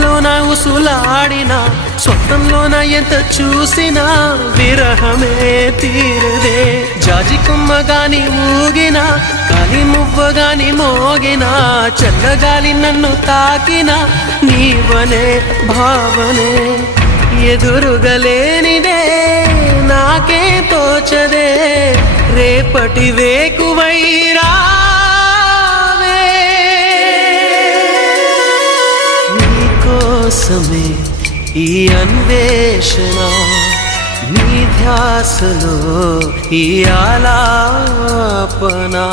స్వప్నంలోన ఉసులాడినా స్వప్నంలోన ఎంత చూసినా విరహమే తీరదే. జాజి కొమ్మ గాని ఊగినా కాలి మువ్వ గాని మోగినా చల్లగాలి నన్ను తాకినా నీవనే భావనే. ఎదురుగలేనిదే నాకే తోచదే. రేపటి వేకువైరావే కోసమే ఈ అన్వేషణ నీ ధ్యాసలో ఈ ఆలాపనా.